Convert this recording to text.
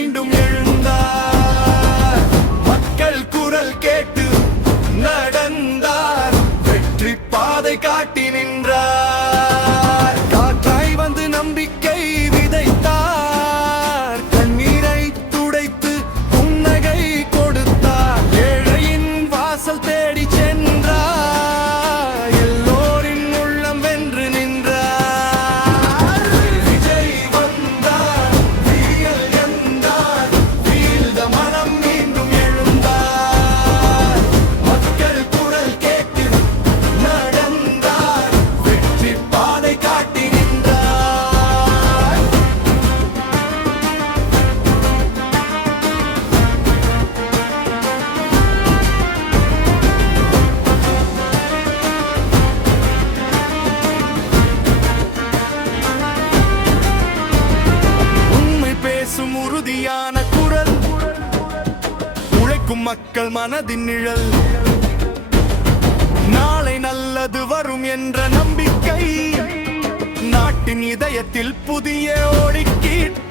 மீண்டும் எழுந்தார். மக்கள் குரல் கேட்டு நடந்தார். வெற்றி பாதை காட்டி நின்றார். காற்றாய் வந்து நம்பிக்கை விதைத்தார். கண்ணீரை துடைத்து புன்னகை கொடுத்தார். ஏழையின் வாசல் தேடி சென்றார். எல்லோரின் உள்ளம் வென்று நின்றார். விஜய் வந்தார், வீரல் எந்தார், வீழ்ந்த மனம் மீண்டும் எழுந்தார். மக்கள் குரல் கேட்டு நடந்தார். வெற்றி பாதை காட்டி நின்றார். உண்மை பேசும் உறுதியான குரல், உழைக்கும் மக்கள் மனதின் நிழல். நாளை நல்லது வரும் என்ற நம்பிக்கை நாட்டின் இதயத்தில் புதிய ஒளிக்கீட்டு